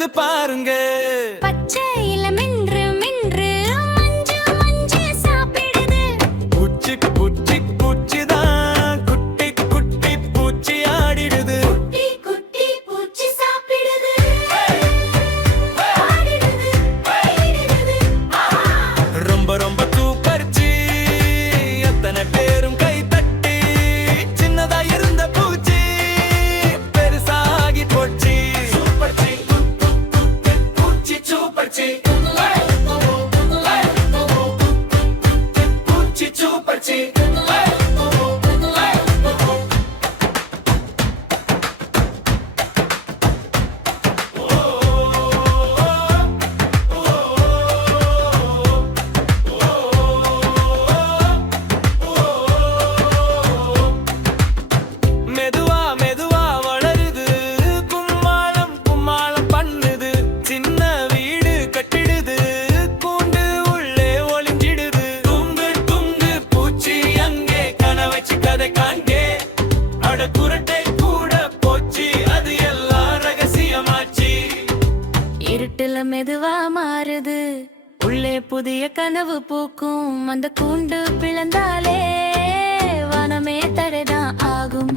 வருது பாருங்க. பச்சை இளமென்று மென்று மஞ்சு மஞ்சு சாப்பிடுது. பூச்சி பூச்சி பூச்சிதான் குட்டி குட்டி பூச்சி ஆடிடுது. குட்டி குட்டி பூச்சி சாப்பிடுது. ஆடிடுது, ஆடிடுது. ரொம்ப ரொம்ப சூப்பர்ச்சி. எத்தனை பேரும் கை தட்டி. சின்னதா இருந்த பூச்சி பெருசாகி போச்சு. சூப்பர்ச்சி பூச்சி சூப்பர்ச்சி பூச்சி சூப்பர்ச்சி. மெதுவா மெதுவா வளருது. கும்மாளம் கும்மாளம் பண்ணுது. சின்ன வீடு கட்டிடுது. கூண்டு உள்ளே ஒளிஞ்சிடுது. தூங்கு தூங்கு பூச்சி அங்கே கனவச்சு கதை காண்கே. அட குரட்டை கூட போச்சு. அது எல்லாம் ரகசியமாச்சு. இருட்டுல மெதுவா மாறுது. உள்ளே புதிய கனவு பூக்கும். அந்த கூண்டு பிளந்தாலே வனமே தடைதான் ஆகும்.